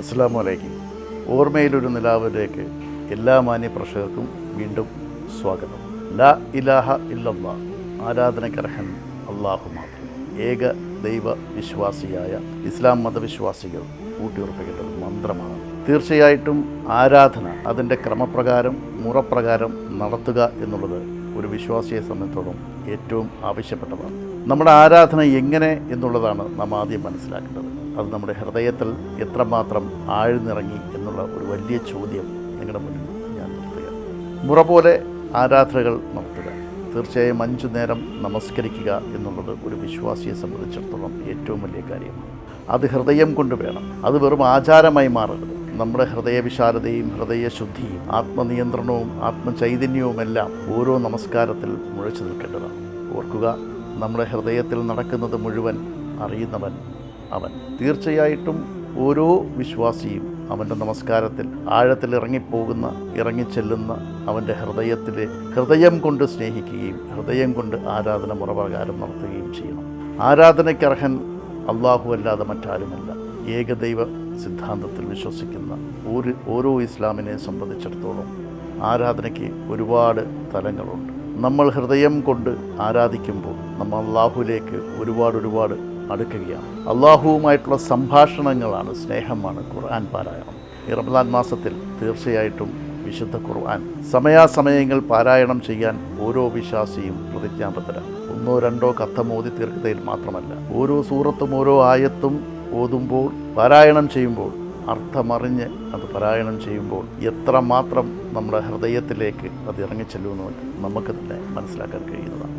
അസ്സലാമു അലൈക്കും. ഓർമ്മയിലൊരു നിലാവിലേക്ക് എല്ലാ മാന്യ പ്രേക്ഷകർക്കും വീണ്ടും സ്വാഗതം. ലാ ഇലാഹ ഇല്ലല്ലാഹ്, ആരാധനക്കർഹൻ അല്ലാഹു മാത്രം. ഏക ദൈവ വിശ്വാസിയായ ഇസ്ലാം മതവിശ്വാസികൾ ഊട്ടിയുറപ്പിക്കേണ്ട ഒരു മന്ത്രമാണ്. തീർച്ചയായിട്ടും ആരാധന അതിൻ്റെ ക്രമപ്രകാരം മുറപ്രകാരം നടത്തുക എന്നുള്ളത് ഒരു വിശ്വാസിയെ സംബന്ധിച്ചിടത്തോളം ഏറ്റവും ആവശ്യപ്പെട്ടതാണ്. നമ്മുടെ ആരാധന എങ്ങനെ എന്നുള്ളതാണ് നാം ആദ്യം മനസ്സിലാക്കേണ്ടത്. അത് നമ്മുടെ ഹൃദയത്തിൽ എത്രമാത്രം ആഴ്ന്നിറങ്ങി എന്നുള്ള ഒരു വലിയ ചോദ്യം നിങ്ങളുടെ മുന്നിൽ ഞാൻ നിർത്തുക. മുറ പോലെ ആരാധനകൾ നടത്തുക, തീർച്ചയായും 5 നേരം നമസ്കരിക്കുക എന്നുള്ളത് ഒരു വിശ്വാസിയെ സംബന്ധിച്ചിടത്തോളം ഏറ്റവും വലിയ കാര്യമാണ്. അത് ഹൃദയം കൊണ്ട് വേണം. അത് വെറും ആചാരമായി മാറരുത്. നമ്മുടെ ഹൃദയവിശാലതയും ഹൃദയശുദ്ധിയും ആത്മനിയന്ത്രണവും ആത്മചൈതന്യവുമെല്ലാം ഓരോ നമസ്കാരത്തിൽ മുഴച്ചു നിൽക്കേണ്ടതാണ്. ഓർക്കുക, നമ്മുടെ ഹൃദയത്തിൽ നടക്കുന്നത് മുഴുവൻ അറിയുന്നവൻ അവൻ. തീർച്ചയായിട്ടും ഓരോ വിശ്വാസിയും അവൻ്റെ നമസ്കാരത്തിൽ ആഴത്തിൽ ഇറങ്ങിച്ചെല്ലുന്ന അവൻ്റെ ഹൃദയം കൊണ്ട് സ്നേഹിക്കുകയും ഹൃദയം കൊണ്ട് ആരാധന മുറപ്രകാരം നടത്തുകയും ചെയ്യണം. ആരാധനയ്ക്കർഹൻ അല്ലാഹു അല്ലാതെ മറ്റാരുമല്ല. ഏകദൈവ സിദ്ധാന്തത്തിൽ വിശ്വസിക്കുന്ന ഓരോ ഇസ്ലാമിനെ സംബന്ധിച്ചിടത്തോളം ആരാധനയ്ക്ക് ഒരുപാട് തലങ്ങളുണ്ട്. നമ്മൾ ഹൃദയം കൊണ്ട് ആരാധിക്കുമ്പോൾ നമ്മൾ അല്ലാഹുവിലേക്ക് ഒരുപാട് അടുക്കുകയാണ്. അല്ലാഹുവുമായിട്ടുള്ള സംഭാഷണങ്ങളാണ്, സ്നേഹമാണ് ഖുർആൻ പാരായണം. ഈ റമദാൻ മാസത്തിൽ തീർച്ചയായിട്ടും വിശുദ്ധ ഖുർആൻ സമയാസമയങ്ങൾ പാരായണം ചെയ്യാൻ ഓരോ വിശ്വാസിയും പ്രതിജ്ഞാബദ്ധരാണ്. 1-2 ഖത്തം ഓതി തീർക്കുന്നതിൽ മാത്രമല്ല, ഓരോ സൂറത്തും ഓരോ ആയത്തും ഓതുമ്പോൾ പാരായണം ചെയ്യുമ്പോൾ അർത്ഥമറിഞ്ഞ് അത് പാരായണം ചെയ്യുമ്പോൾ എത്രമാത്രം നമ്മുടെ ഹൃദയത്തിലേക്ക് അത് ഇറങ്ങിച്ചെല്ലുമെന്ന് നമുക്ക് തന്നെ മനസ്സിലാക്കാൻ കഴിയുന്നതാണ്.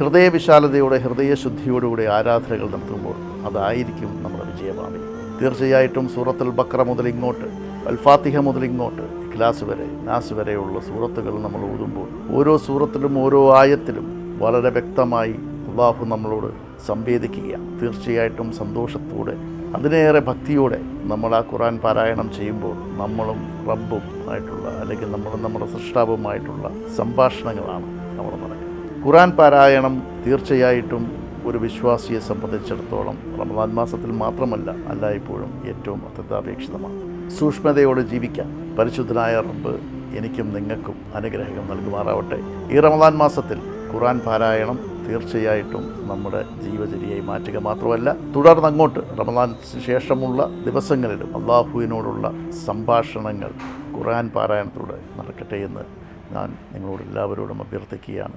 ഹൃദയവിശാലതയോടെ ഹൃദയശുദ്ധിയോടുകൂടി ആരാധനകൾ നടത്തുമ്പോൾ അതായിരിക്കും നമ്മുടെ വിജയഭാവി. തീർച്ചയായിട്ടും സൂറത്തുൽ ബഖറ മുതൽ ഇങ്ങോട്ട്, അൽ ഫാത്തിഹ മുതൽ ഇങ്ങോട്ട്, ഇഖ്ലാസ് വരെ, നാസ് വരെയുള്ള സൂറത്തുകൾ നമ്മൾ ഓതുമ്പോൾ ഓരോ സൂറത്തിലും ഓരോ ആയത്തിലും വളരെ വ്യക്തമായി അല്ലാഹു നമ്മളോട് സംവേദിക്കുകയാണ്. തീർച്ചയായിട്ടും സന്തോഷത്തോടെ അതിനേറെ ഭക്തിയോടെ നമ്മൾ ആ ഖുർആൻ പാരായണം ചെയ്യുമ്പോൾ നമ്മളും റബ്ബും ആയിട്ടുള്ള, അല്ലെങ്കിൽ നമ്മളും നമ്മുടെ സൃഷ്ടാവുമായിട്ടുള്ള സംഭാഷണങ്ങളാണ് നമ്മൾ നടക്കുന്നത്. ഖുർആൻ പാരായണം തീർച്ചയായിട്ടും ഒരു വിശ്വാസിയെ സംബന്ധിച്ചിടത്തോളം റമദാൻ മാസത്തിൽ മാത്രമല്ല, എല്ലായ്പ്പോഴും ഏറ്റവും അത്യന്താപേക്ഷിതമാണ്. സൂക്ഷ്മതയോടെ ജീവിക്കാൻ പരിശുദ്ധനായ റബ്ബ് എനിക്കും നിങ്ങൾക്കും അനുഗ്രഹം നൽകുമാറാവട്ടെ. ഈ റമദാൻ മാസത്തിൽ ഖുർആൻ പാരായണം തീർച്ചയായിട്ടും നമ്മുടെ ജീവചര്യയായി മാറ്റുക മാത്രമല്ല, തുടർന്നങ്ങോട്ട് റമദാൻ ശേഷമുള്ള ദിവസങ്ങളിലും അല്ലാഹുവിനോടുള്ള സംഭാഷണങ്ങൾ ഖുർആൻ പാരായണത്തിലൂടെ നടക്കട്ടെ എന്ന് ഞാൻ നിങ്ങളോട് എല്ലാവരോടും അഭ്യർത്ഥിക്കുകയാണ്.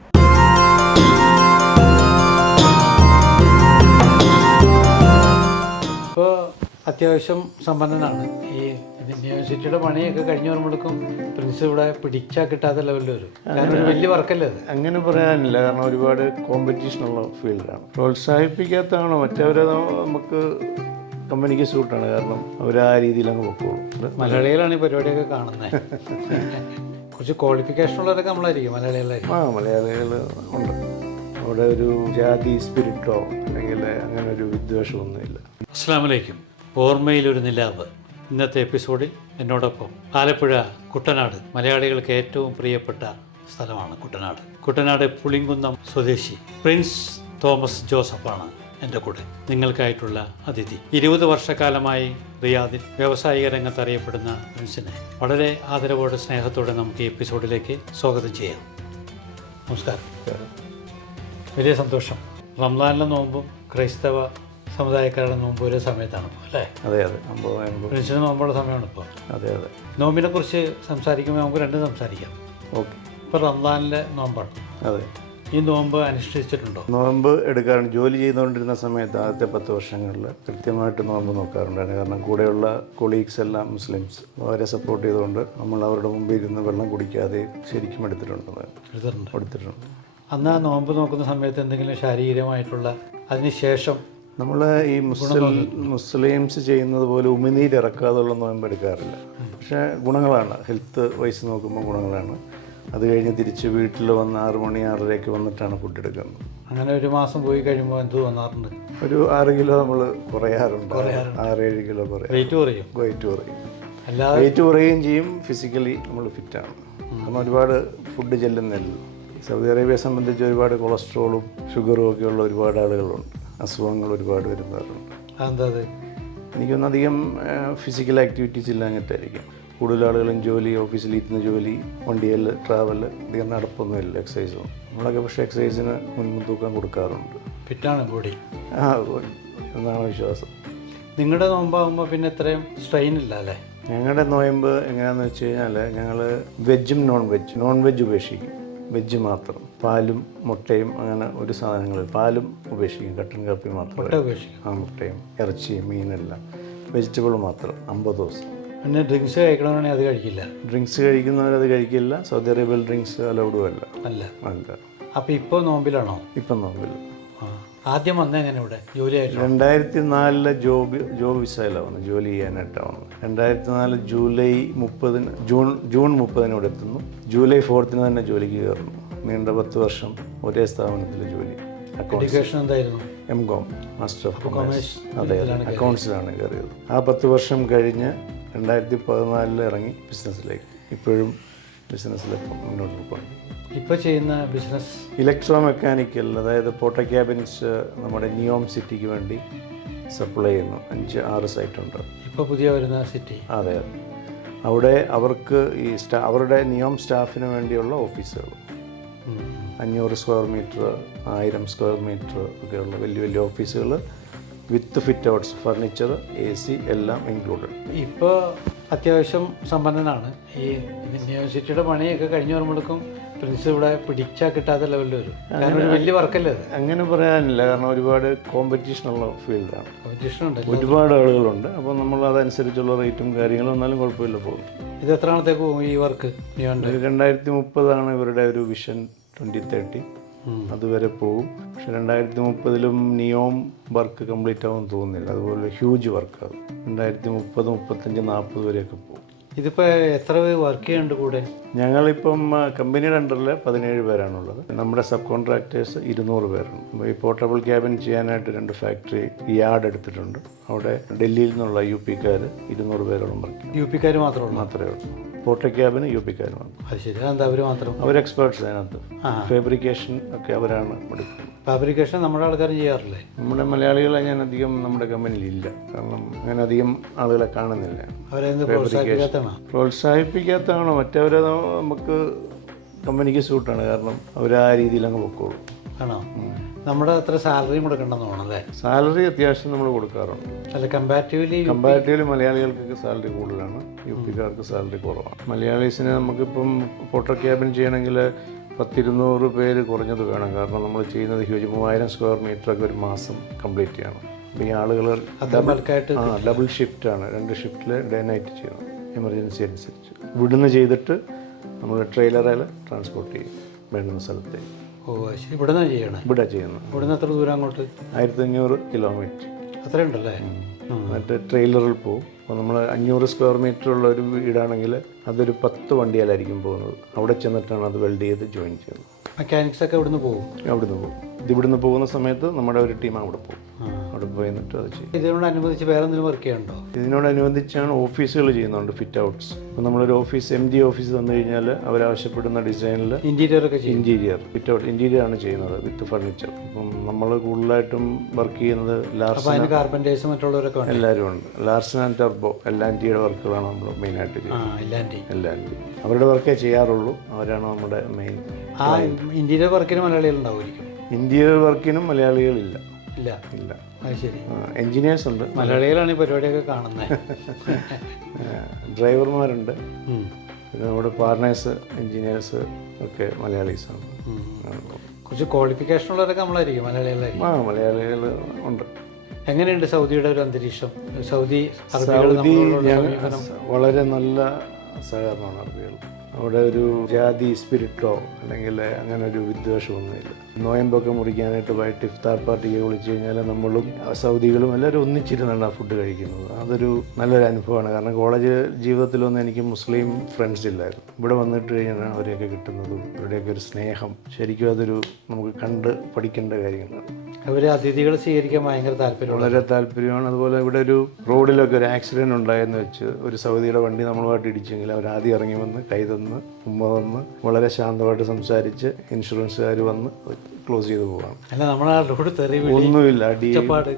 ഇപ്പോൾ അത്യാവശ്യം സമ്പന്നനാണ്. ഈ യൂണിവേഴ്സിറ്റിയുടെ പണിയൊക്കെ കഴിഞ്ഞ് വരുമ്പോഴേക്കും പ്രിൻസ് ഇവിടെ പിടിച്ചാൽ കിട്ടാത്ത ലെവലിൽ വരും. കാരണം ഒരു വലിയ വർക്കല്ലേ അത്. അങ്ങനെ പറയാനില്ല, കാരണം ഒരുപാട് കോമ്പറ്റീഷനുള്ള ഫീൽഡാണ്. പ്രോത്സാഹിപ്പിക്കാത്തതാണോ, മറ്റവരെ നമുക്ക് കമ്പനിക്ക് സൂട്ടാണ്. കാരണം അവർ ആ രീതിയിൽ അങ്ങ് പൊക്കോളും. മലയാളികളാണ് ഈ പരിപാടിയൊക്കെ കാണുന്നത്. കുറച്ച് ക്വാളിഫിക്കേഷൻ ഉള്ളവരൊക്കെ നമ്മളായിരിക്കും മലയാളികളായിരിക്കും. മലയാളികൾ ഉണ്ട്. അവിടെ ഒരു ജാതി സ്പിരിറ്റോ അല്ലെങ്കിൽ അങ്ങനെ ഒരു വിദ്വേഷമൊന്നുമില്ല. അസ്സലാമു അലൈക്കും. ഓർമ്മയിലൊരു നിലാവ്. ഇന്നത്തെ എപ്പിസോഡിൽ എന്നോടൊപ്പം ആലപ്പുഴ കുട്ടനാട്, മലയാളികൾക്ക് ഏറ്റവും പ്രിയപ്പെട്ട സ്ഥലമാണ് കുട്ടനാട് പുളിങ്കുന്നം സ്വദേശി പ്രിൻസ് തോമസ് ജോസഫാണ് എൻ്റെ കൂടെ. നിങ്ങൾക്കായിട്ടുള്ള അതിഥി. 20 വർഷക്കാലമായി റിയാദിൽ വ്യാവസായിക രംഗത്ത് അറിയപ്പെടുന്ന പ്രിൻസിനെ വളരെ ആദരവോടെ സ്നേഹത്തോടെ നമുക്ക് ഈ എപ്പിസോഡിലേക്ക് സ്വാഗതം ചെയ്യാം. നമസ്കാരം. വലിയ സന്തോഷം. റംസാനിലെ നോമ്പും ക്രൈസ്തവ സമുദായക്കാരുടെ നോമ്പ് ഒരേ സമയത്താണ് ഇപ്പോൾ അല്ലേ? അതെ. പ്രിൻസിന് നോമ്പുള്ള സമയമാണ് ഇപ്പോൾ. അതെ. നോമ്പിനെ കുറിച്ച് സംസാരിക്കുമ്പോൾ നമുക്ക് രണ്ടും സംസാരിക്കാം. ഓക്കെ. ഇപ്പോൾ റംസാനിലെ നോമ്പാണ്. അതെ. ഈ നോമ്പ് അനുഷ്ഠിച്ചിട്ടുണ്ടോ? നോമ്പ് എടുക്കാറുണ്ട്. ജോലി ചെയ്തുകൊണ്ടിരുന്ന സമയത്ത് ആദ്യത്തെ 10 വർഷങ്ങളിൽ കൃത്യമായിട്ട് നോമ്പ് നോക്കാറുണ്ടായിരുന്നു. കാരണം കൂടെയുള്ള കൊളീഗ്സ് എല്ലാം മുസ്ലിംസ്, അവരെ സപ്പോർട്ട് ചെയ്തുകൊണ്ട് നമ്മൾ അവരുടെ മുമ്പിൽ ഇരുന്ന് വെള്ളം കുടിക്കാതെ ശരിക്കും എടുത്തിട്ടുണ്ട്. അന്ന് ആ നോമ്പ് നോക്കുന്ന സമയത്ത് എന്തെങ്കിലും ശാരീരികമായിട്ടുള്ള, അതിനുശേഷം നമ്മൾ ഈ മുസ്ലിംസ് ചെയ്യുന്നത് പോലെ ഉമിനീര് ഇറക്കാതുള്ള നോമ്പ് എടുക്കാറില്ല. പക്ഷേ ഗുണങ്ങളാണ്, ഹെൽത്ത് വൈസ് നോക്കുമ്പോൾ ഗുണങ്ങളാണ്. അത് കഴിഞ്ഞ് തിരിച്ച് വീട്ടിൽ വന്ന് 6 മണി 6:30 വന്നിട്ടാണ് ഫുഡ് എടുക്കുന്നത്. അങ്ങനെ ഒരു മാസം പോയി കഴിയുമ്പോൾ എന്ത് തോന്നാറുണ്ട്? ഒരു 6 കിലോ നമ്മൾ കുറയാറുണ്ട്. 6-7 കിലോ വെയിറ്റ് കുറയും. വെയിറ്റ് കുറയുകയും ചെയ്യും. ഫിസിക്കലി നമ്മൾ ഫിറ്റാണ്. കാരണം ഒരുപാട് ഫുഡ് ചെല്ലുന്നില്ല. സൗദി അറേബ്യയെ സംബന്ധിച്ച് ഒരുപാട് കൊളസ്ട്രോളും ഷുഗറും ഒക്കെയുള്ള ഒരുപാട് ആളുകളുണ്ട്. അസുഖങ്ങൾ ഒരുപാട് വരുന്നവരുണ്ട്. അതെന്താ? എനിക്കൊന്നധികം ഫിസിക്കൽ ആക്ടിവിറ്റീസ് ഇല്ലാഞ്ഞിട്ടായിരിക്കും. കൂടുതൽ ആളുകളും ജോലി, ഓഫീസിലിരിക്കുന്ന ജോലി, വണ്ടിയിൽ ട്രാവൽ, അധികം നടപ്പൊന്നുമില്ല, എക്സസൈസും. നമ്മളൊക്കെ പക്ഷേ എക്സസൈസിന് മുൻതൂക്കം കൊടുക്കാറുണ്ട്. ഫിറ്റാണ് ബോഡി എന്നാണ് വിശ്വാസം. നിങ്ങളുടെ നോമ്പാകുമ്പോൾ പിന്നെ ഇത്രയും സ്ട്രെയിൻ ഇല്ല അല്ലേ? ഞങ്ങളുടെ നോയമ്പ് എങ്ങനെയാണെന്ന് വെച്ച് കഴിഞ്ഞാൽ ഞങ്ങൾ വെജും നോൺ വെജ് ഉപേക്ഷിക്കും. വെജ് മാത്രം, പാലും മുട്ടയും അങ്ങനെ ഒരു സാധനങ്ങൾ, പാലും ഉപേക്ഷിക്കും, കട്ടൻ കാപ്പി മാത്രം. മുട്ടയും ഇറച്ചിയും മീനെല്ലാം, വെജിറ്റബിൾ മാത്രം 50 ദിവസം. പിന്നെ ഡ്രിങ്ക്സ് കഴിക്കണമെന്നുണ്ടെങ്കിൽ അത് കഴിക്കില്ല. ഡ്രിങ്ക്സ് കഴിക്കുന്നവരത് കഴിക്കില്ല. സൗദി അറേബ്യയിൽ ഡ്രിങ്ക്സ് അലൗഡും അല്ല. അല്ല. അപ്പോൾ ഇപ്പോൾ നോമ്പിലാണോ? ഇപ്പം നോമ്പില്ല. ആദ്യം വന്നത് എങ്ങനെ ഇവിടെ ജോലി ആയിട്ട്? 2004 ജോബ് വിസയിലാണ് വന്നത്, ജോലി ചെയ്യാനായിട്ടാണ് വന്നത്. 2004 ജൂലൈ 30 ജൂൺ 30 ഇവിടെ എത്തുന്നു. ജൂലൈ 4 തന്നെ ജോലിക്ക് കയറുന്നു. നീണ്ട 10 വർഷം ഒരേ സ്ഥാപനത്തിൽ ജോലി. എഡ്യൂക്കേഷൻ എന്തായിരുന്നു? MCom, master of commerce. അതെ, അക്കൗണ്ട്സിലാണ് കയറിയത്. ആ 10 വർഷം കഴിഞ്ഞ് 2014 ഇറങ്ങി ബിസിനസ്സിലേക്ക്. ഇപ്പോഴും ബിസിനസ്സിലേക്ക് മുന്നോട്ട് പോകുന്നു. ഇപ്പോൾ ചെയ്യുന്ന ബിസിനസ് ഇലക്ട്രോ മെക്കാനിക്കൽ, അതായത് പോർട്ട ക്യാബിൻസ് നമ്മുടെ നിയോം സിറ്റിക്ക് വേണ്ടി സപ്ലൈ ചെയ്യുന്നു. 5-6 സൈറ്റുണ്ട് ഇപ്പോൾ പുതിയ വരുന്ന സിറ്റി. അതെ, അവിടെ അവർക്ക് ഈ അവരുടെ നിയോം സ്റ്റാഫിന് വേണ്ടിയുള്ള ഓഫീസുകൾ 500 സ്ക്വയർ മീറ്റർ, 1000 സ്ക്വയർ മീറ്റർ ഒക്കെയുള്ള വലിയ വലിയ ഓഫീസുകൾ വിത്ത് ഫിറ്റ് ഔട്ട്സ്, ഫർണിച്ചർ, AC എല്ലാം ഇൻക്ലൂഡഡ്. ഇപ്പോൾ അത്യാവശ്യം സമ്പന്നനാണ്. ഈ യൂണിവേഴ്സിറ്റിയുടെ പണിയൊക്കെ കഴിഞ്ഞ് വരുമ്പോഴേക്കും പ്രിൻസ് ഇവിടെ പിടിച്ചാൽ കിട്ടാത്ത ലെവലിൽ വരും. കാരണം ഒരു വലിയ വർക്കല്ലേ അത്? അങ്ങനെ പറയാനില്ല, കാരണം ഒരുപാട് കോമ്പറ്റീഷനുള്ള ഫീൽഡാണ്. കോമ്പറ്റീഷൻ ഉണ്ട്, ഒരുപാട് ആളുകളുണ്ട്. അപ്പോൾ നമ്മൾ അതനുസരിച്ചുള്ള റേറ്റും കാര്യങ്ങളും വന്നാലും കുഴപ്പമില്ല പോകും. ഇത് എത്ര നാളത്തേക്ക് പോകും ഈ വർക്ക്? 2030 ഇവരുടെ ഒരു വിഷൻ 2030. അതുവരെ പോകും. പക്ഷെ 2030 നിയോം വർക്ക് കംപ്ലീറ്റ് ആവുമെന്ന് തോന്നുന്നില്ല. അതുപോലെ ഹ്യൂജ് വർക്കാണ്. 2030, 35, 40 വരെയൊക്കെ പോകും. ഇതിപ്പോൾ എത്ര പേര് വർക്ക് ചെയ്യുന്നുണ്ട് കൂടെ? ഞങ്ങളിപ്പം കമ്പനിയുടെ അണ്ടറിൽ 17 പേരാണുള്ളത്. നമ്മുടെ സബ് കോൺട്രാക്ടേഴ്സ് 200 പേരുണ്ട്. ഈ പോർട്ടബിൾ ക്യാബിൻ ചെയ്യാനായിട്ട് 2 ഫാക്ടറി യാർഡ് എടുത്തിട്ടുണ്ട്. അവിടെ ഡൽഹിയിൽ നിന്നുള്ള UP-ക്കാർ 200 പേരോളം വർക്ക് ചെയ്യും. UP-ക്കാർ മാത്രമേ ഉള്ളൂ? പോർട്ട ക്യാബിന് UP-ക്കാർ മാത്രം. അത് ശരി. അതെന്താ അവർ മാത്രം? അവർ എക്സ്പേർട്സ് അതിനകത്ത്. ഫാബ്രിക്കേഷൻ ഒക്കെ അവരാണ് പഠിക്കുന്നത്. ഫാബ്രിക്കേഷൻ നമ്മുടെ ആൾക്കാർ ചെയ്യാറില്ലേ? നമ്മുടെ മലയാളികളെ ഞാൻ അധികം നമ്മുടെ കമ്പനിയിൽ ഇല്ല, കാരണം അങ്ങനെ അധികം ആളുകളെ കാണുന്നില്ല. പ്രോത്സാഹിപ്പിക്കാത്തതാണോ മറ്റവരെ നമുക്ക് കമ്പനിക്ക് സൂട്ടാണ്, കാരണം അവർ ആ രീതിയിൽ അങ്ങ് പൊക്കോളും. ആണോ? നമ്മുടെ അത്ര സാലറിയും കൊടുക്കണ്ടെന്ന് തോന്നല്ലേ? സാലറി അത്യാവശ്യം നമ്മൾ കൊടുക്കാറുണ്ട്. അല്ല, കമ്പാരിറ്റീവ്ലി മലയാളികൾക്ക് സാലറി കൂടുതലാണ്, UP-ക്കാർക്ക് സാലറി കുറവാണ്. മലയാളീസിന് നമുക്കിപ്പം പോർട്ടർ ക്യാബിൻ ചെയ്യണമെങ്കിൽ 10-200 പേര് കുറഞ്ഞത് വേണം. കാരണം നമ്മൾ ചെയ്യുന്നത് ഹ്യൂജ് 3000 സ്ക്വയർ മീറ്ററൊക്കെ ഒരു മാസം കംപ്ലീറ്റ് ചെയ്യണം. അപ്പോൾ ഈ ആളുകൾ ഡബിൾ ഷിഫ്റ്റാണ്, 2 ഷിഫ്റ്റിൽ ഡേ നൈറ്റ് ചെയ്യണം. എമർജൻസി അനുസരിച്ച് ഇവിടുന്ന് ചെയ്തിട്ട് നമ്മൾ ട്രെയിലറിൽ ട്രാൻസ്പോർട്ട് ചെയ്യും വേണ്ടുന്ന സ്ഥലത്തേക്ക്. ഇവിടെ ചെയ്യുന്നു. ഇവിടുന്ന് എത്ര ദൂരം അങ്ങോട്ട്? 1500 കിലോമീറ്റർ. അത്രയുണ്ടല്ലേ? എന്നിട്ട് ട്രെയിലറിൽ പോകും. അപ്പോൾ നമ്മൾ 500 സ്ക്വയർ മീറ്റർ ഉള്ള ഒരു വീടാണെങ്കിൽ അതൊരു 10 വണ്ടിയിലായിരിക്കും പോകുന്നത്. അവിടെ ചെന്നിട്ടാണ് അത് വെൽഡ് ചെയ്ത് ജോയിൻ ചെയ്യുന്നത്. മെക്കാനിക്സ് ഒക്കെ അവിടുന്ന് പോകും. ഇവിടുന്ന് പോകുന്ന സമയത്ത് നമ്മുടെ ഒരു ടീം അവിടെ പോകും. അവിടെ പോയി എന്നിട്ട് അത് ചെയ്യും. ഇതിനോടനുബന്ധിച്ച് വേറെ എന്തെങ്കിലും വർക്ക് ചെയ്യുന്നുണ്ടോ? ഇതിനോടനുബന്ധിച്ചാണ് ഓഫീസുകൾ ചെയ്യുന്നുണ്ട്, ഫിറ്റ് ഔട്ട്സ്. ഇപ്പോൾ നമ്മളൊരു ഓഫീസ് MD ഓഫീസ് തന്നു കഴിഞ്ഞാൽ അവരാവശ്യപ്പെടുന്ന ഡിസൈനിൽ ഇൻറ്റീരിയർ ഫിറ്റ് ഔട്ട് ഇൻറ്റീരിയറാണ് ചെയ്യുന്നത് വിത്ത് ഫർണിച്ചർ. അപ്പം നമ്മൾ കൂടുതലായിട്ടും വർക്ക് ചെയ്യുന്നത് കാർപ്പൻറ്റേഴ്സ് മറ്റുള്ളവരൊക്കെ എല്ലാവരും ഉണ്ട്. ലാർസൻ ആൻഡ് ടർബോ L&Tയുടെ വർക്കുകളാണ് നമ്മൾ മെയിനായിട്ട് ചെയ്യുന്നത്. L&T അവരുടെ വർക്കേ ചെയ്യാറുള്ളൂ. അവരാണ് നമ്മുടെ മെയിൻ. ഇന്റീരിയർ വർക്കിന് മലയാളികളുണ്ടാവുമായിരിക്കും? ഇന്റീരിയർ വർക്കിനും മലയാളികളില്ല. ഇല്ല. അത് ശരി. എൻജിനീയേഴ്സ് ഉണ്ട്, മലയാളികളാണ് ഈ പരിപാടിയൊക്കെ കാണുന്നത്. ഡ്രൈവർമാരുണ്ട്, പിന്നെ നമ്മുടെ പാർട്ട്നേഴ്സ് എൻജിനീയേഴ്സ് ഒക്കെ മലയാളീസാണ്. കുറച്ച് ക്വാളിഫിക്കേഷൻ ഉള്ളവരൊക്കെ നമ്മളായിരിക്കും, മലയാളികളായിരിക്കും. മലയാളികൾ ഉണ്ട്. എങ്ങനെയുണ്ട് സൗദിയുടെ ഒരു അന്തരീക്ഷം? സൗദി വളരെ നല്ല സഹകരണമാണ് അറബികൾ. അവിടെ ഒരു ജാതി സ്പിരിറ്റോ അല്ലെങ്കിൽ അങ്ങനെ ഒരു വിദ്വേഷമൊന്നുമില്ല. നോയമ്പൊക്കെ മുറിക്കാനായിട്ട് വൈകിട്ട് ഇഫ്താർ പാർട്ടിക്ക് വിളിച്ചു കഴിഞ്ഞാൽ നമ്മളും സൗദികളും എല്ലാവരും ഒന്നിച്ചിരുന്നാണ് ആ ഫുഡ് കഴിക്കുന്നത്. അതൊരു നല്ലൊരു അനുഭവമാണ്. കാരണം കോളേജ് ജീവിതത്തിലൊന്നും എനിക്ക് മുസ്ലിം ഫ്രണ്ട്സ് ഇല്ലായിരുന്നു. ഇവിടെ വന്നിട്ട് കഴിഞ്ഞാൽ അവരെയൊക്കെ കിട്ടുന്നതും അവരുടെയൊക്കെ ഒരു സ്നേഹം ശരിക്കും അതൊരു നമുക്ക് കണ്ട് പഠിക്കേണ്ട കാര്യങ്ങളാണ്. അവർ അതിഥികൾ സ്വീകരിക്കാൻ ഭയങ്കര വളരെ താല്പര്യമാണ്. അതുപോലെ ഇവിടെ ഒരു റോഡിലൊക്കെ ഒരു ആക്സിഡൻറ്റ് ഉണ്ടായെന്ന് വെച്ച് ഒരു സൗദിയുടെ വണ്ടി നമ്മളുമായിട്ട് ഇടിച്ചെങ്കിൽ അവർ ആദ്യം ഇറങ്ങി വന്ന് കൈ തന്ന് വന്ന് ഉമ്മ വന്ന് വളരെ ശാന്തമായിട്ട് സംസാരിച്ച് ഇൻഷുറൻസുകാർ വന്ന് ക്ലോസ് ചെയ്ത് പോവാണ്. അല്ല, നമ്മുടെ ആളോട് ഒന്നുമില്ല, അടി ഒച്ചപ്പാട്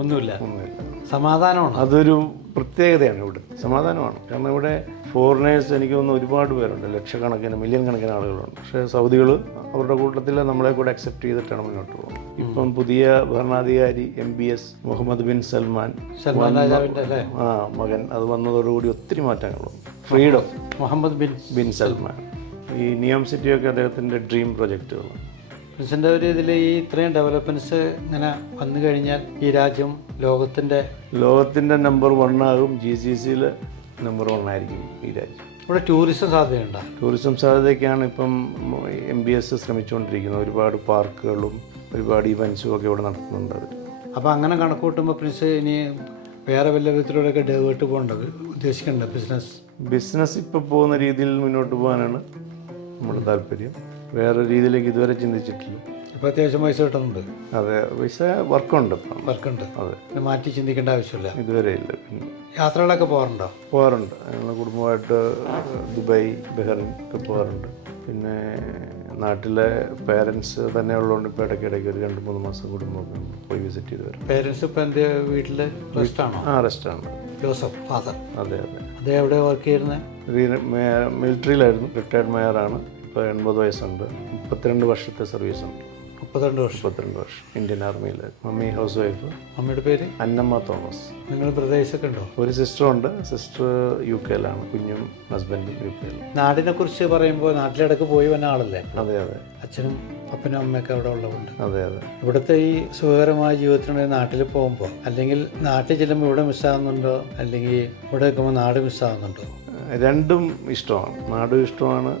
ഒന്നുമില്ല. സമാധാനമാണ്. അതൊരു പ്രത്യേകതയാണ് ഇവിടെ, സമാധാനമാണ്. കാരണം ഇവിടെ ഫോറിനേഴ്സ് എനിക്ക് തോന്നുന്നു ഒരുപാട് പേരുണ്ട്, ലക്ഷക്കണക്കിന് മില്യൺ കണക്കിന് ആളുകളുണ്ട്. പക്ഷേ സൗദികൾ അവരുടെ കൂട്ടത്തിൽ നമ്മളെ കൂടെ അക്സെപ്റ്റ് ചെയ്തിട്ടാണ് മുന്നോട്ട് പോകുന്നത്. ഇപ്പം പുതിയ ഭരണാധികാരി MBS മുഹമ്മദ് ബിൻ സൽമാൻ മകൻ അത് വന്നതോടുകൂടി ഒത്തിരി മാറ്റങ്ങളുണ്ട്. Freedom Mohammed bin Salman. ഈ നിയോം സിറ്റിയൊക്കെ അദ്ദേഹത്തിൻ്റെ ഡ്രീം പ്രൊജക്റ്റുകളാണ്. പ്രിൻസിൻ്റെ ഒരു ഇതിൽ ഈ ഇത്രയും ഡെവലപ്മെൻറ്റ്സ് ഇങ്ങനെ വന്നു കഴിഞ്ഞാൽ ഈ രാജ്യം ലോകത്തിൻ്റെ നമ്പർ 1 ആകും. GCCയിൽ നമ്പർ 1 ആയിരിക്കും ഈ രാജ്യം. ഇവിടെ ടൂറിസം സാധ്യതയുണ്ടോ? ടൂറിസം സാധ്യതയ്ക്കാണ് ഇപ്പം MBS ശ്രമിച്ചുകൊണ്ടിരിക്കുന്നത്. ഒരുപാട് പാർക്കുകളും ഒരുപാട് ഇവൻസും ഒക്കെ ഇവിടെ നടത്തുന്നുണ്ട്. അപ്പോൾ അങ്ങനെ കണക്ക് കൂട്ടുമ്പോൾ പ്രിൻസ് ഇനി വേറെ വല്ല വിധത്തിലൂടെയൊക്കെ ഡേവേർട്ട് പോകേണ്ടത് ഉദ്ദേശിക്കേണ്ടത് ബിസിനസ് ഇപ്പോൾ പോകുന്ന രീതിയിൽ മുന്നോട്ട് പോകാനാണ് നമ്മുടെ താല്പര്യം. വേറെ രീതിയിലേക്ക് ഇതുവരെ ചിന്തിച്ചിട്ടില്ല. ഇപ്പോൾ അത്യാവശ്യം പൈസ കിട്ടുന്നുണ്ട്. അതെ, പൈസ വർക്കുണ്ട്. അതെ, പിന്നെ മാറ്റി ചിന്തിക്കേണ്ട ആവശ്യമില്ല. ഇതുവരെ ഇല്ല. യാത്രകളൊക്കെ പോകാറുണ്ട്. ഞങ്ങൾ കുടുംബമായിട്ട് ദുബായ്, ബഹ്റിൻ ഒക്കെ പോകാറുണ്ട്. പിന്നെ നാട്ടിലെ പേരൻസ് തന്നെ ഉള്ളതുകൊണ്ട് ഇപ്പോൾ ഇടയ്ക്കിടയ്ക്ക് ഒരു 2-3 മാസം കുടുംബമൊക്കെ പോയി വിസിറ്റ് ചെയ്ത് വരും. പേരൻസ് ഇപ്പോൾ എൻ്റെ വീട്ടിൽ റെസ്റ്റാണോ? റെസ്റ്റാണ്. Joseph father. അതെ. അതേ എവിടെ വർക്ക് ചെയ്യുന്നത്? മിലിറ്ററിയിലായിരുന്നു, റിട്ടയർഡ് മേയറാണ്. ഇപ്പോൾ 80 വയസ്സുണ്ട്. 32 വർഷത്തെ സർവീസ് ഉണ്ട്. 32 വർഷം ഇന്ത്യൻ ആർമിയിൽ. Mummy housewife. മമ്മിയുടെ പേര് അന്നമ്മ തോമസ്. നിങ്ങൾ ബ്രദേഴ്സൊക്കെ ഉണ്ടോ? ഒരു സിസ്റ്ററുണ്ട്. സിസ്റ്റർ UK-ലാണ്. കുഞ്ഞും ഹസ്ബൻഡും UK-ൽ. നാടിനെ കുറിച്ച് പറയുമ്പോൾ നാട്ടിലിടക്ക് പോയി വന്ന ആളല്ലേ? അതെ. അച്ഛനും അപ്പനും അമ്മയൊക്കെ അവിടെ ഉള്ളതുകൊണ്ട്. അതെ. ഇവിടുത്തെ ഈ സുഖകരമായ ജീവിതത്തിനുള്ളിൽ നാട്ടിൽ പോകുമ്പോൾ അല്ലെങ്കിൽ നാട്ടിൽ ചെല്ലുമ്പോൾ ഇവിടെ മിസ്സാകുന്നുണ്ടോ, അല്ലെങ്കിൽ ഇവിടെ നിൽക്കുമ്പോൾ നാട് മിസ്സാകുന്നുണ്ടോ? രണ്ടും ഇഷ്ടമാണ്. നാടും ഇഷ്ടമാണ്,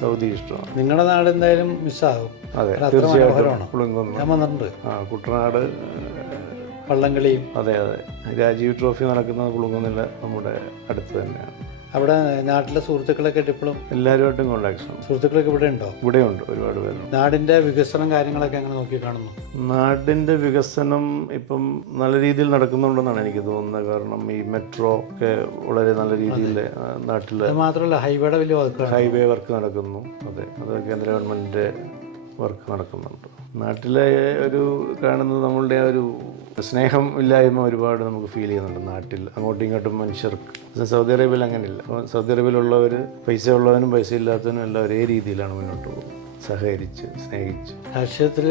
സൗദി ഇഷ്ടമാണ്. നിങ്ങളുടെ നാട് എന്തായാലും മിസ്സാകും. അതെ, തീർച്ചയായിട്ടും. ഞാൻ വന്നിട്ടുണ്ട്. കുട്ടനാട് വള്ളംകളിയും. അതെ. രാജീവ് ട്രോഫി നടക്കുന്നത് കുളുങ്ങുന്നില്ല, നമ്മുടെ അടുത്ത് തന്നെയാണ്. അവിടെ നാട്ടിലെ സുഹൃത്തുക്കളൊക്കെ ഇപ്പോഴും എല്ലാവരുമായിട്ടും കോണ്ടാക്ട്സാണ്. സുഹൃത്തുക്കളൊക്കെ ഇവിടെ ഉണ്ടോ? ഇവിടെയുണ്ട്, ഒരുപാട് പേരുണ്ട്. നാടിൻ്റെ വികസനം കാര്യങ്ങളൊക്കെ എങ്ങനെ നോക്കി കാണുന്നു? നാടിൻ്റെ വികസനം ഇപ്പം നല്ല രീതിയിൽ നടക്കുന്നുണ്ടെന്നാണ് എനിക്ക് തോന്നുന്നത്. കാരണം ഈ മെട്രോ ഒക്കെ വളരെ നല്ല രീതിയിൽ നാട്ടിൽ. മാത്രമല്ല ഹൈവേ വർക്ക് നടക്കുന്നു. അതെ, അത് കേന്ദ്ര ഗവൺമെൻറ്റിൻ്റെ വർക്ക് നടക്കുന്നുണ്ട്. നാട്ടിലെ ഒരു കാണുന്നത് നമ്മളുടെ ഒരു സ്നേഹം ഇല്ലായ്മ ഒരുപാട് നമുക്ക് ഫീൽ ചെയ്യുന്നുണ്ട് നാട്ടിൽ, അങ്ങോട്ടും ഇങ്ങോട്ടും മനുഷ്യർക്ക്. സൗദി അറേബ്യയിൽ അങ്ങനെയില്ല. അപ്പോൾ സൗദി അറേബ്യയിലുള്ളവർ പൈസ ഉള്ളവനും പൈസ ഇല്ലാത്തവനും എല്ലാം ഒരേ രീതിയിലാണ് മുന്നോട്ട് പോകുന്നത്, സഹകരിച്ച് സ്നേഹിച്ച്. രാഷ്ട്രീയത്തിൽ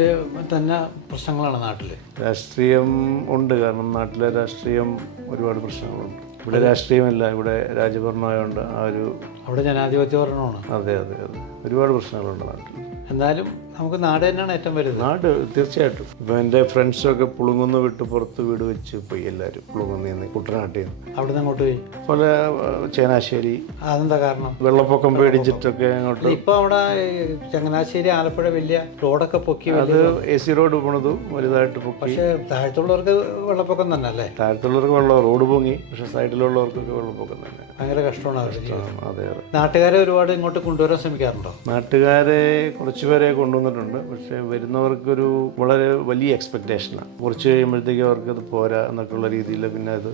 തന്നെ പ്രശ്നങ്ങളാണ് നാട്ടിൽ. രാഷ്ട്രീയം ഉണ്ട്, കാരണം നാട്ടിലെ രാഷ്ട്രീയം ഒരുപാട് പ്രശ്നങ്ങളുണ്ട്. ഇവിടെ രാഷ്ട്രീയമല്ല, ഇവിടെ രാജഭരണമായതുകൊണ്ട് അവിടെ ജനാധിപത്യ ഭരണമാണ്. അതെ. ഒരുപാട് പ്രശ്നങ്ങളുണ്ട് നാട്ടിൽ. എന്നാലും നമുക്ക് നാട് തന്നെയാണ് ഏറ്റവും വരുന്നത്. നാട് തീർച്ചയായിട്ടും. ഇപ്പം എൻ്റെ ഫ്രണ്ട്സൊക്കെ പുളുങ്ങുന്ന വിട്ട് പുറത്ത് വീട് വെച്ച് പോയി. എല്ലാവരും പുളുങ്ങുന്ന കുട്ടനാട്ടിൽ നിന്ന്. അവിടെ നിന്ന് അങ്ങോട്ട് പോയി പല ചേനാശ്ശേരി. അതെന്താ കാരണം? വെള്ളപ്പൊക്കം പേടിച്ചിട്ടൊക്കെ അങ്ങോട്ട്. ഇപ്പൊ അവിടെ ചങ്ങനാശ്ശേരി, ആലപ്പുഴ വലിയ റോഡൊക്കെ പൊക്കി. അത് AC റോഡ് പോണത് വലുതായിട്ട് പൊക്കി. പക്ഷേ താഴത്തുള്ളവർക്ക് വെള്ളപ്പൊക്കം തന്നെ അല്ലേ? താഴത്തുള്ളവർക്ക് റോഡ് പൊങ്ങി, പക്ഷെ സൈഡിലുള്ളവർക്കൊക്കെ വെള്ളപ്പൊക്കം തന്നെ. ഭയങ്കര കഷ്ടമാണ് അവർ. അതെ. നാട്ടുകാരെ ഒരുപാട് ഇങ്ങോട്ട് കൊണ്ടുവരാൻ ശ്രമിക്കാറുണ്ടോ? നാട്ടുകാരെ കുറച്ചുപേരെ കൊണ്ടുവന്നിട്ടുണ്ട്. പക്ഷേ വരുന്നവർക്കൊരു വളരെ വലിയ എക്സ്പെക്റ്റേഷനാണ്. കുറച്ച് കഴിയുമ്പോഴത്തേക്ക് അവർക്കത് പോരാ എന്നൊക്കെയുള്ള രീതിയിൽ പിന്നെ അത്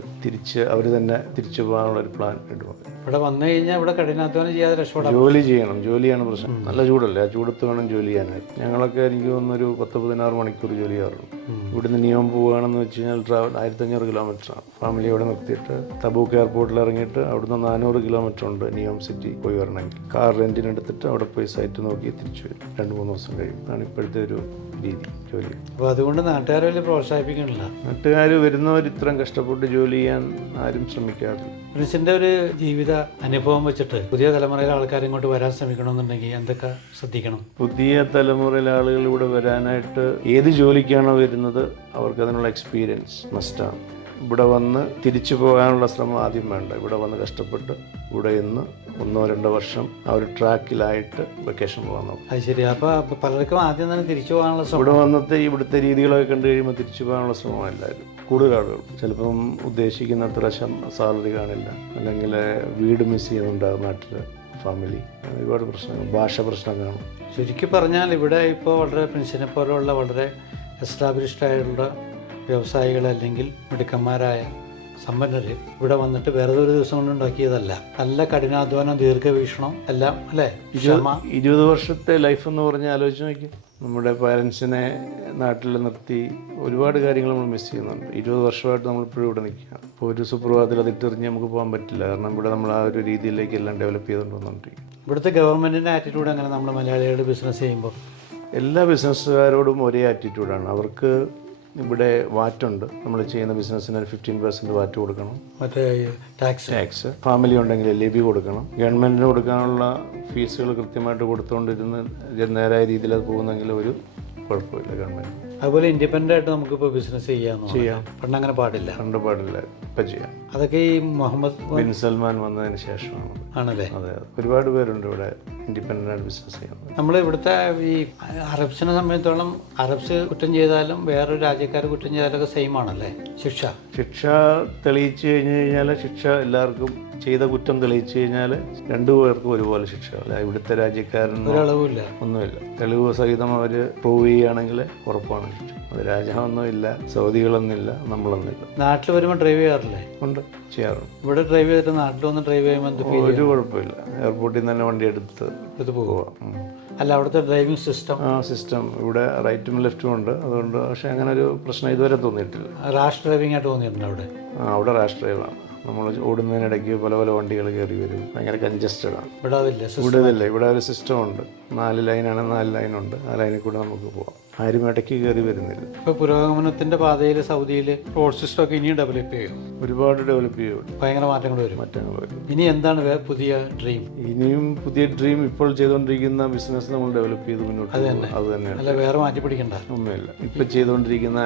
അവർ തന്നെ തിരിച്ചു പോകാനുള്ള ഒരു പ്ലാൻ ഇടുക. ഇവിടെ വന്നു കഴിഞ്ഞാൽ ഇവിടെ കഠിനാധ്വാനം ചെയ്യാതെ രക്ഷപ്പെടാം. ജോലി ചെയ്യണം, ജോലിയാണ് പ്രശ്നം. നല്ല ചൂടല്ലേ, ആ ചൂടത്ത് വേണം ജോലി ചെയ്യാനായിട്ട്. ഞങ്ങളൊക്കെ എനിക്ക് തോന്നുന്നൊരു 10-16 മണിക്കൂർ ജോലി ചെയ്യാറുള്ളൂ. ഇവിടുന്ന് നിയമം പോവുകയാണെന്ന് വെച്ച് കഴിഞ്ഞാൽ 1500 കിലോമീറ്ററാണ്. ഫാമിലി അവിടെ നിർത്തിയിട്ട് തബൂക്ക് എയർപോർട്ടിൽ ഇറങ്ങിയിട്ട് അവിടുന്ന് 400 കിലോമീറ്റർ ഉണ്ട് നിയോം സിറ്റി പോയി വരണമെങ്കിൽ. കാർ റെൻറ്റിനെടുത്തിട്ട് അവിടെ പോയി സൈറ്റ് നോക്കി തിരിച്ചു വരും. 2-3 ദിവസം കഴിയും. അതാണ് ഇപ്പോഴത്തെ ഒരു രീതി ജോലി. അപ്പോൾ അതുകൊണ്ട് നാട്ടുകാരെ വലിയ പ്രോത്സാഹിപ്പിക്കണില്ല. നാട്ടുകാർ വരുന്നവർ ഇത്രയും കഷ്ടപ്പെട്ട് ജോലി ചെയ്യാൻ ആരും ശ്രമിക്കാറില്ല. പ്രിൻസിൻ്റെ ഒരു ജീവിത അനുഭവം വെച്ചിട്ട് പുതിയ തലമുറയിലെ ആൾക്കാർ ഇങ്ങോട്ട് വരാൻ ശ്രമിക്കണമെന്നുണ്ടെങ്കിൽ എന്തൊക്കെ ശ്രദ്ധിക്കണം? പുതിയ തലമുറയിലെ ആളുകൾ ഇവിടെ വരാനായിട്ട് ഏത് ജോലിക്കാണോ വരുന്നത് അവർക്കതിനുള്ള എക്സ്പീരിയൻസ് മസ്റ്റാണ്. ഇവിടെ വന്ന് തിരിച്ചു പോകാനുള്ള ശ്രമം ആദ്യം വേണ്ട. ഇവിടെ വന്ന് കഷ്ടപ്പെട്ട് ഇവിടെ നിന്ന് 1-2 വർഷം ആ ഒരു ട്രാക്കിലായിട്ട് വെക്കേഷൻ പോകാൻ നോക്കും. അത് ശരി. അപ്പോൾ പലർക്കും ആദ്യം തന്നെ തിരിച്ചു പോകാനുള്ള ശ്രമം. ഇവിടെ ഇവിടുത്തെ രീതികളൊക്കെ കണ്ടു കഴിയുമ്പോൾ തിരിച്ചു പോകാനുള്ള ശ്രമം എല്ലാവരും. കൂടുതൽ ആളുകൾ ചിലപ്പം ഉദ്ദേശിക്കുന്നത്ര സാലറി കാണില്ല, അല്ലെങ്കിൽ വീട് മിസ് ചെയ്യുന്നുണ്ടാകും നാട്ടിൽ, ഫാമിലി, ഒരുപാട് പ്രശ്നങ്ങൾ, ഭാഷ പ്രശ്നം കാണും. ചുരുക്കി പറഞ്ഞാൽ ഇവിടെ ഇപ്പോൾ വളരെ പ്രിൻസിനെ പോലെയുള്ള വളരെ എസ്റ്റാബ്ലിഷ്ഡ് ആയിട്ടുള്ള വ്യവസായികൾ അല്ലെങ്കിൽ മിടുക്കന്മാരായ സമ്പന്നർ ഇവിടെ വന്നിട്ട് വെറുതെ ഒരു ദിവസം കൊണ്ട് ഉണ്ടാക്കിയതല്ല. നല്ല കഠിനാധ്വാനം, ദീർഘവീക്ഷണം എല്ലാം അല്ലേ. 20 വർഷത്തെ ലൈഫ് എന്ന് പറഞ്ഞാൽ ആലോചിച്ച് നോക്കി. നമ്മുടെ പാരൻസിനെ നാട്ടിൽ നിർത്തി ഒരുപാട് കാര്യങ്ങൾ നമ്മൾ മിസ് ചെയ്യുന്നുണ്ട്. 20 വർഷമായിട്ട് നമ്മളിപ്പോഴും ഇവിടെ നിൽക്കുക. അപ്പോൾ ഒരു സുപ്രഭാതത്തിൽ അത് ഇട്ടെറിഞ്ഞ് നമുക്ക് പോകാൻ പറ്റില്ല. കാരണം ഇവിടെ നമ്മൾ ആ ഒരു രീതിയിലേക്ക് എല്ലാം ഡെവലപ്പ് ചെയ്തുകൊണ്ട് വന്നുകൊണ്ടിരിക്കും. ഇവിടുത്തെ ഗവൺമെൻറ്റിൻ്റെ ആറ്റിറ്റ്യൂഡ് അങ്ങനെ നമ്മൾ മലയാളികൾ ബിസിനസ് ചെയ്യുമ്പോൾ? എല്ലാ ബിസിനസ്സുകാരോടും ഒരേ ആറ്റിറ്റ്യൂഡാണ്. അവർക്ക് ഇവിടെ വാറ്റുണ്ട്. നമ്മൾ ചെയ്യുന്ന ബിസിനസ്സിന് 15% വാറ്റ് കൊടുക്കണം. മറ്റേ ടാക്സ് ഫാമിലി ഉണ്ടെങ്കിൽ ലെവി കൊടുക്കണം. ഗവൺമെൻറ്റിന് കൊടുക്കാനുള്ള ഫീസുകൾ കൃത്യമായിട്ട് കൊടുത്തുകൊണ്ടിരുന്ന് നേരായ രീതിയിൽ അത് പോകുന്നെങ്കിൽ ഒരു കുഴപ്പമില്ല ഗവൺമെൻറ്. അതുപോലെ ഇൻഡിപെൻഡൻ്റ് ആയിട്ട് നമുക്കിപ്പോൾ ബിസിനസ് ചെയ്യാം. പണ്ട് അങ്ങനെ പാടില്ല. ഇപ്പം ചെയ്യാം. അതൊക്കെ ഈ മുഹമ്മദ് ബിൻ സൽമാൻ വന്നതിന് ശേഷമാണ്. ആണല്ലേ? അതെ, ഒരുപാട് പേരുണ്ട് ഇവിടെ ഇൻഡിപെൻഡൻ്റ് ആയിട്ട് ബിസിനസ് ചെയ്യുന്നത്. നമ്മൾ ഇവിടുത്തെ ഈ അറബ്സിനെ സംബന്ധിച്ചോളം അറബ്സ് കുറ്റം ചെയ്താലും വേറൊരു രാജ്യക്കാർ കുറ്റം ചെയ്താലൊക്കെ സെയിം ആണല്ലേ ശിക്ഷ തെളിയിച്ചു കഴിഞ്ഞാൽ ശിക്ഷ എല്ലാവർക്കും ചെയ്ത കുറ്റം തെളിയിച്ചു കഴിഞ്ഞാൽ രണ്ടുപേർക്കും ഒരുപോലെ ശിക്ഷ. ഇവിടുത്തെ രാജ്യക്കാരന് ഒരളവുമില്ല, ഒന്നുമില്ല. തെളിവ് സഹിതം അവർ പ്രൂവ് ചെയ്യുകയാണെങ്കിൽ ഉറപ്പാണ് ശിക്ഷ. അത് രാജ്യമൊന്നുമില്ല, സൗദികളൊന്നുമില്ല, നമ്മളൊന്നുമില്ല. നാട്ടിൽ വരുമ്പോൾ ഡ്രൈവ് ചെയ്യാറില്ലേ? ഉണ്ട്, ചെയ്യാറുണ്ട്. ഇവിടെ ഡ്രൈവ് ചെയ്തിട്ട് നാട്ടിൽ വന്ന് ഡ്രൈവ് ചെയ്യുമ്പോൾ ഒരു കുഴപ്പമില്ല. എയർപോർട്ടിൽ നിന്ന് തന്നെ വണ്ടി എടുത്ത് പോവാം. അല്ല, അവിടുത്തെ ഡ്രൈവിംഗ് സിസ്റ്റം ഇവിടെ റൈറ്റും ലെഫ്റ്റും ഉണ്ട്. അതുകൊണ്ട് പക്ഷെ അങ്ങനെ ഒരു പ്രശ്നം ഇതുവരെ തോന്നിയിട്ടില്ല. റാഷ് ഡ്രൈവിംഗ് ആയിട്ട് തോന്നിയിട്ടുണ്ട് അവിടെ? അവിടെ റാഷ് ഡ്രൈവാണ്. നമ്മൾ ഓടുന്നതിനിടയ്ക്ക് പല വണ്ടികൾ കയറി വരും. ഭയങ്കര കൺജസ്റ്റഡ് ആണ്. ഇവിടെ ഒരു സിസ്റ്റം ഉണ്ട്. 4 ലൈനാണ്, 4 ലൈനുണ്ട്. ആ ലൈനിൽ കൂടെ നമുക്ക് പോകാം. ആരും ഇടയ്ക്ക് കയറി വരുന്നില്ല. ഇപ്പോൾ പുരോഗമനത്തിന്റെ പാതയിൽ സൗദിയിൽ റോഡ് സിസ്റ്റം ഒക്കെ ഇനിയും ഡെവലപ്പ് ചെയ്യും. ഒരുപാട് ഡെവലപ്പ് ചെയ്യും. ഭയങ്കര മാറ്റങ്ങൾ വരും. ഇനി എന്താണ് പുതിയ ഡ്രീം? ഇനിയും പുതിയ ഡ്രീം ഇപ്പോൾ ചെയ്തുകൊണ്ടിരിക്കുന്ന ബിസിനസ് നമ്മൾ ഡെവലപ്പ് ചെയ്ത് മുന്നോട്ട് അത് തന്നെയാണ്. അല്ല, വേറെ മാറ്റി പിടിക്കണ്ട ഒന്നുമില്ല. ഇപ്പം ചെയ്തുകൊണ്ടിരിക്കുന്ന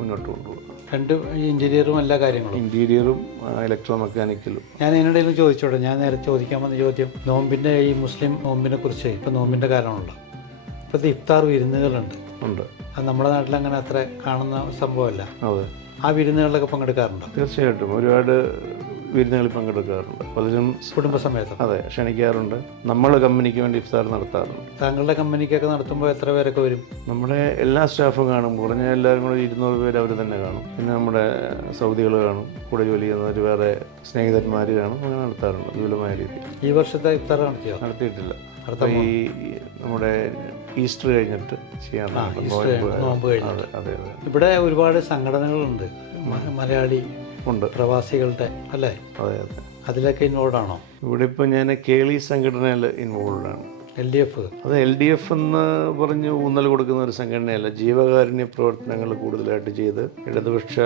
മുന്നോട്ട് കൊണ്ടുപോകും. രണ്ട് ഇന്റീരിയറും എല്ലാ കാര്യങ്ങളും, ഇന്റീരിയറും ഇലക്ട്രോ മെക്കാനിക്കലും. ഞാൻ ഇതിനിടയിലും ചോദിച്ചോട്ടെ, ഞാൻ നേരെ ചോദിക്കാൻ വന്ന ചോദ്യം, നോമ്പിന്റെ ഈ മുസ്ലിം നോമ്പിനെ കുറിച്ച്. ഇപ്പം നോമ്പിന്റെ കാലമാണല്ലോ. ഇപ്പോഴത്തെ ഇഫ്താർ വിരുന്നുകളുണ്ട്. അത് നമ്മുടെ നാട്ടിൽ അങ്ങനെ അത്ര കാണുന്ന സംഭവമല്ല. അതെ. ആ വിരുന്നുകളിലൊക്കെ പങ്കെടുക്കാറുണ്ടോ? തീർച്ചയായിട്ടും ഒരുപാട് വിരുന്നുകളിൽ പങ്കെടുക്കാറുണ്ട്. പലരും കുടുംബസമേതം. അതെ, ക്ഷണിക്കാറുണ്ട്. നമ്മൾ കമ്പനിക്ക് വേണ്ടി ഇഫ്താർ നടത്താറുണ്ട്. താങ്കളുടെ കമ്പനിക്കൊക്കെ നടത്തുമ്പോൾ എത്ര പേരൊക്കെ വരും? നമ്മുടെ എല്ലാ സ്റ്റാഫും കാണും. കുറഞ്ഞ എല്ലാവരും കൂടെ 200 പേര് അവർ തന്നെ കാണും. പിന്നെ നമ്മുടെ സൗദികൾ കാണും, കൂടെ ജോലി ചെയ്യുന്നവർ, വേറെ സ്നേഹിതന്മാർ കാണും. അങ്ങനെ നടത്താറുണ്ട് വിപുലമായ രീതിയിൽ. ഈ വർഷത്തെ ഇഫ്താർ നടത്തിയിട്ടില്ല. ഈ നമ്മുടെ ഈസ്റ്റർ കഴിഞ്ഞിട്ട് ചെയ്യാൻ. നോമ്പ് കഴിഞ്ഞിട്ട്. അതെ. ഇവിടെ ഒരുപാട് സംഘടനകളുണ്ട് മലയാളി ഉണ്ട്, പ്രവാസികളുടെ അല്ലേ? അതെ അതെ. അതിലൊക്കെ ഇൻവോൾവ് ആണോ? ഇവിടെ ഇപ്പോൾ ഞാൻ കേളി സംഘടനയിൽ ഇൻവോൾവ് ആണ്. LDF? അത് LDF എന്ന് പറഞ്ഞ് ഊന്നൽ കൊടുക്കുന്ന ഒരു സംഘടനയല്ല. ജീവകാരുണ്യ പ്രവർത്തനങ്ങൾ കൂടുതലായിട്ട് ചെയ്ത് ഇടതുപക്ഷ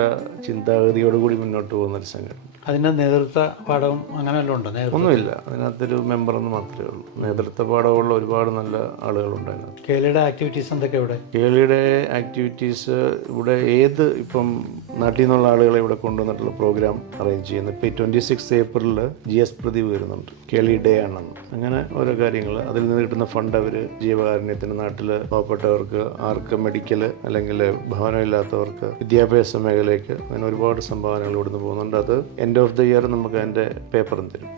ചിന്താഗതിയോടുകൂടി മുന്നോട്ട് പോകുന്ന ഒരു സംഘടന. അതിൻ്റെ നേതൃത്വ പാഠവും അങ്ങനെ വല്ലതും ഉണ്ടോ? ഒന്നുമില്ല, അതിനകത്തൊരു മെമ്പറെന്ന് മാത്രമേ ഉള്ളൂ. നേതൃത്വ പാഠമുള്ള ഒരുപാട് നല്ല ആളുകളുണ്ട് അതിനകത്ത്. കേളിയുടെ ആക്ടിവിറ്റീസ് എന്തൊക്കെ ഇവിടെ? കേളിയുടെ ആക്ടിവിറ്റീസ് ഇവിടെ ഇപ്പം നാട്ടിൽ നിന്നുള്ള ആളുകളെ ഇവിടെ കൊണ്ടുവന്നിട്ടുള്ള പ്രോഗ്രാം അറേഞ്ച് ചെയ്യുന്നത്. ഇപ്പോൾ 26 ഏപ്രിലിൽ GS പ്രദീപ് വരുന്നുണ്ട്. കേളി ഡേ ആണെന്ന്. അങ്ങനെ ഓരോ കാര്യങ്ങൾ. അതിൽ നിന്ന് കിട്ടുന്ന ഫണ്ട് അവർ ജീവകാരുണ്യത്തിന്, നാട്ടിൽ പാവപ്പെട്ടവർക്ക്, ആർക്ക് മെഡിക്കൽ അല്ലെങ്കിൽ ഭവനമില്ലാത്തവർക്ക്, വിദ്യാഭ്യാസ മേഖലയ്ക്ക് അങ്ങനെ ഒരുപാട് സംഭാവനകൾ ഇവിടുന്ന് പോകുന്നുണ്ട്. അത് എൻഡ് ഓഫ് ദ ഇയർ നമുക്ക് അതിൻ്റെ പേപ്പറും തരും.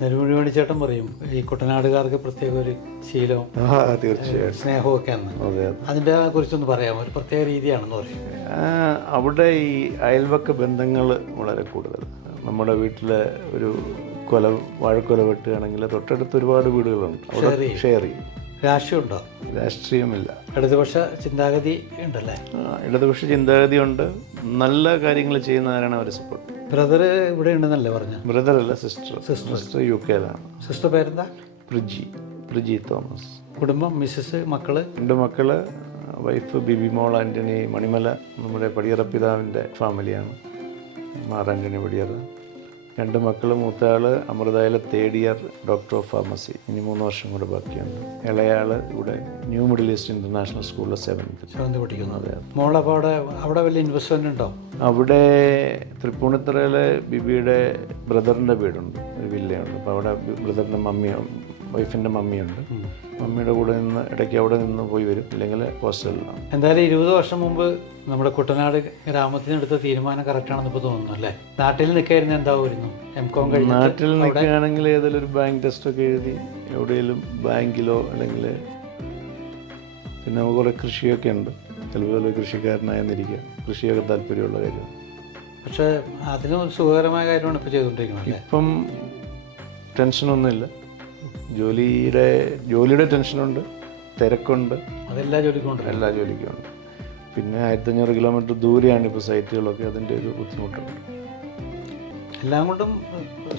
നെടുമുടി ചേട്ടൻ പറയും ഈ കുട്ടനാടുകാർക്ക് പ്രത്യേക ഒരു ശീലവും തീർച്ചയായും സ്നേഹവും ഒക്കെ ആണ്. അതിൻ്റെ കുറിച്ചൊന്ന് പറയാമോ? ഒരു പ്രത്യേക രീതിയാണെന്ന് പറയും. അവിടെ ഈ അയൽവക്ക ബന്ധങ്ങൾ വളരെ കൂടുതൽ. നമ്മുടെ വീട്ടിലെ ഒരു വാഴക്കൊല വെട്ടുകയാണെങ്കിൽ തൊട്ടടുത്ത് ഒരുപാട് വീടുകളുണ്ട്. അവിടെ ഷെയർ ചെയ്യും. രാഷ്ട്രീയമുണ്ടോ? രാഷ്ട്രീയമില്ല. ഇടതുപക്ഷ ചിന്താഗതി ഉണ്ടല്ലേ? ഇടതുപക്ഷ ചിന്താഗതി ഉണ്ട്. നല്ല കാര്യങ്ങൾ ചെയ്യുന്നവരാണ് അവർ സപ്പോർട്ട്. ബ്രദർ ഇവിടെ ഉണ്ടെന്നല്ലേ പറഞ്ഞു? ബ്രദർ അല്ല, സിസ്റ്റർ UK-ലാണ്. സിസ്റ്റർ പേരെന്താ? പ്രിജി തോമസ്. കുടുംബം, മിസ്സസ്, മക്കള്? 2 മക്കള്. വൈഫ് ബിബി മോൾ ആൻ്റണി മണിമല, നമ്മുടെ പടിയറ പിതാവിൻ്റെ ഫാമിലിയാണ്. മാർ ആൻ്റണി പടിയറ. 2 മക്കൾ. മൂത്തയാൾ അമൃതയിലെ 3rd year doctor of pharmacy. ഇനി 3 വർഷം കൂടെ ബാക്കിയുണ്ട്. ഇളയാൾ ഇവിടെ ന്യൂ മിഡിൽ ഈസ്റ്റ് ഇന്റർനാഷണൽ സ്കൂളിൽ 7th പഠിക്കുന്നു. അതെ. മോളപ്പോൾ അവിടെ വലിയ ഇൻവെസ്റ്റ്മെന്റ് ഉണ്ടോ? അവിടെ തൃപ്പൂണിത്തുറയിലെ ബിബിയുടെ ബ്രദറിൻ്റെ വീടുണ്ട്, ഒരു വില്ലയുണ്ട്. അപ്പോൾ അവിടെ ബ്രദറിൻ്റെ വൈഫിൻ്റെ മമ്മിയുണ്ട്. മമ്മിയുടെ കൂടെ നിന്ന് ഇടയ്ക്ക് അവിടെ നിന്ന് പോയി വരും, ഇല്ലെങ്കിൽ ഹോസ്റ്റലിലാണ്. എന്തായാലും 20 വർഷം മുമ്പ് നമ്മുടെ കുട്ടനാട് ഗ്രാമത്തിനെടുത്ത തീരുമാനം കറക്റ്റാണെന്ന് ഇപ്പോൾ തോന്നുന്നു അല്ലേ? നാട്ടിൽ നിൽക്കായിരുന്നു എന്താവുമായിരുന്നു? MCOM കഴിഞ്ഞ് നാട്ടിൽ നിൽക്കുകയാണെങ്കിൽ ഏതെങ്കിലും ഒരു ബാങ്ക് ടെസ്റ്റൊക്കെ എഴുതി എവിടെയെങ്കിലും ബാങ്കിലോ, അല്ലെങ്കിൽ പിന്നെ നമുക്ക് കുറേ കൃഷിയൊക്കെ ഉണ്ട്. ചിലപ്പോൾ കൃഷിക്കാരനായെന്നിരിക്കുക. കൃഷിയൊക്കെ താല്പര്യമുള്ള കാര്യം. പക്ഷേ അതിനും സുഖകരമായ കാര്യമാണ് ഇപ്പോൾ ചെയ്തുകൊണ്ടിരിക്കുന്നത് അല്ലേ? ഇപ്പം ടെൻഷനൊന്നുമില്ല. ജോലിയുടെ ടെൻഷനുണ്ട്, തിരക്കുണ്ട്, അതെല്ലാ ജോലിക്കും എല്ലാ ജോലിക്കും ഉണ്ട്. പിന്നെ 1500 കിലോമീറ്റർ ദൂരെയാണ് ഇപ്പോൾ സൈറ്റുകളൊക്കെ, അതിൻ്റെ ഒരു ബുദ്ധിമുട്ടുണ്ട്. എല്ലാം കൊണ്ടും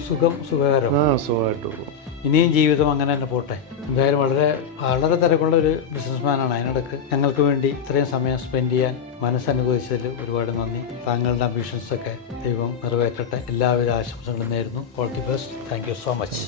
സുഖകരം. സുഖമായിട്ട് പോകും. ഇനിയും ജീവിതം അങ്ങനെ തന്നെ പോട്ടെ. എന്തായാലും വളരെ വളരെ തിരക്കുള്ള ഒരു ബിസിനസ്മാനാണ്. അതിനിടയ്ക്ക് ഞങ്ങൾക്ക് വേണ്ടി ഇത്രയും സമയം സ്പെൻഡ് ചെയ്യാൻ മനസ്സനുഭവിച്ചതിൽ ഒരുപാട് നന്ദി. താങ്കളുടെ അംബിഷൻസൊക്കെ ദൈവം നിറവേറ്റട്ടെ. എല്ലാവിധ ആശംസകളും നേരുന്നു. All the best. Thank you so much.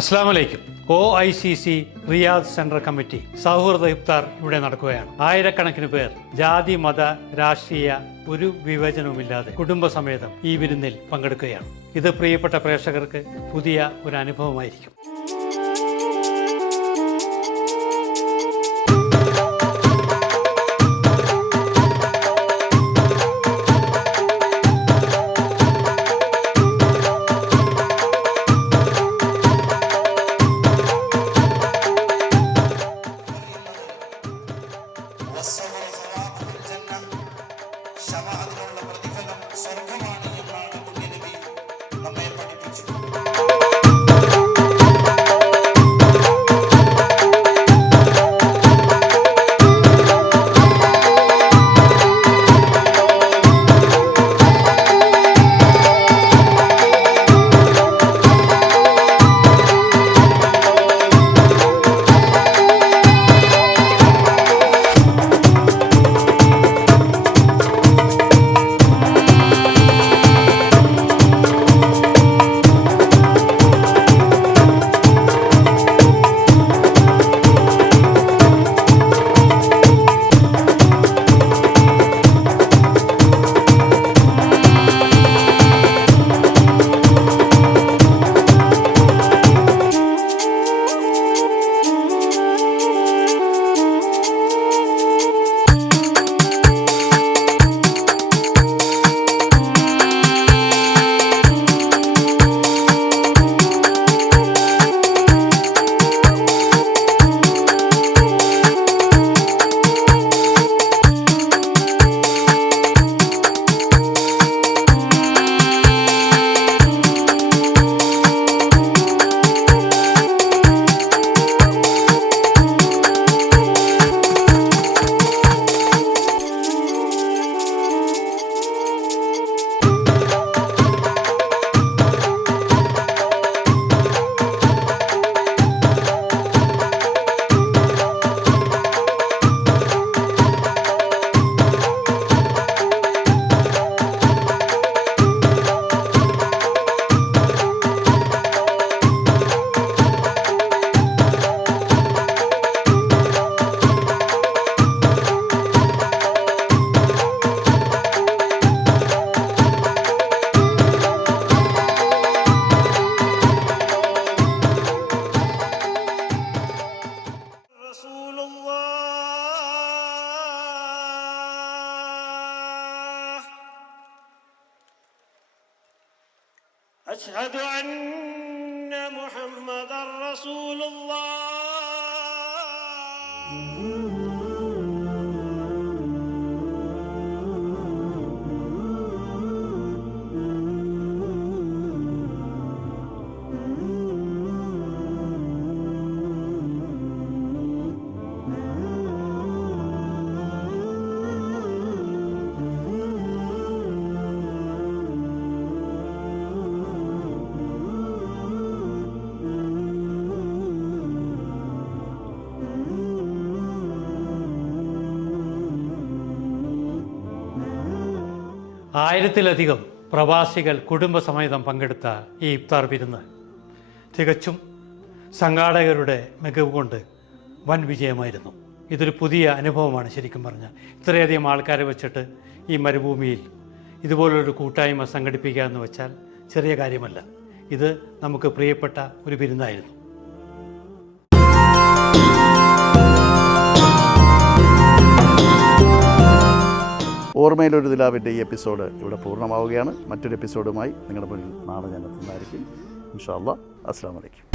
അസ്സലാമു അലൈക്കും. OICC റിയാദ് സെൻട്രൽ കമ്മിറ്റി സൗഹൃദ ഇഫ്താർ ഇവിടെ നടക്കുകയാണ്. ആയിരക്കണക്കിന് പേർ ജാതി, മത, രാഷ്ട്രീയ ഒരു വിവേചനവുമില്ലാതെ കുടുംബസമേതം ഈ വിരുന്നിൽ പങ്കെടുക്കുകയാണ്. ഇത് പ്രിയപ്പെട്ട പ്രേക്ഷകർക്ക് പുതിയ ഒരു അനുഭവമായിരിക്കും. أشهد أن محمد رسول الله. ആയിരത്തിലധികം പ്രവാസികൾ കുടുംബസമേതം പങ്കെടുത്ത ഈ ഇഫ്താർ വിരുന്ന് തികച്ചും സംഘാടകരുടെ മികവ് കൊണ്ട് വൻ വിജയമായിരുന്നു. ഇതൊരു പുതിയ അനുഭവമാണ് ശരിക്കും പറഞ്ഞാൽ. ഇത്രയധികം ആൾക്കാരെ വെച്ചിട്ട് ഈ മരുഭൂമിയിൽ ഇതുപോലൊരു കൂട്ടായ്മ സംഘടിപ്പിക്കുക എന്ന് വെച്ചാൽ ചെറിയ കാര്യമല്ല. ഇത് നമുക്ക് പ്രിയപ്പെട്ട ഒരു വിരുന്നായിരുന്നു. ഓർമ്മയിലൊരു നിലാവിൻ്റെ ഈ എപ്പിസോഡ് ഇവിടെ പൂർണ്ണമാവുകയാണ്. മറ്റൊരു എപ്പിസോഡുമായി നിങ്ങളുടെ മുന്നിൽ നാളെ ഞാൻ എത്തുന്നതായിരിക്കും. ഇൻഷാ അല്ലാഹ്. അസ്സലാമു അലൈക്കും.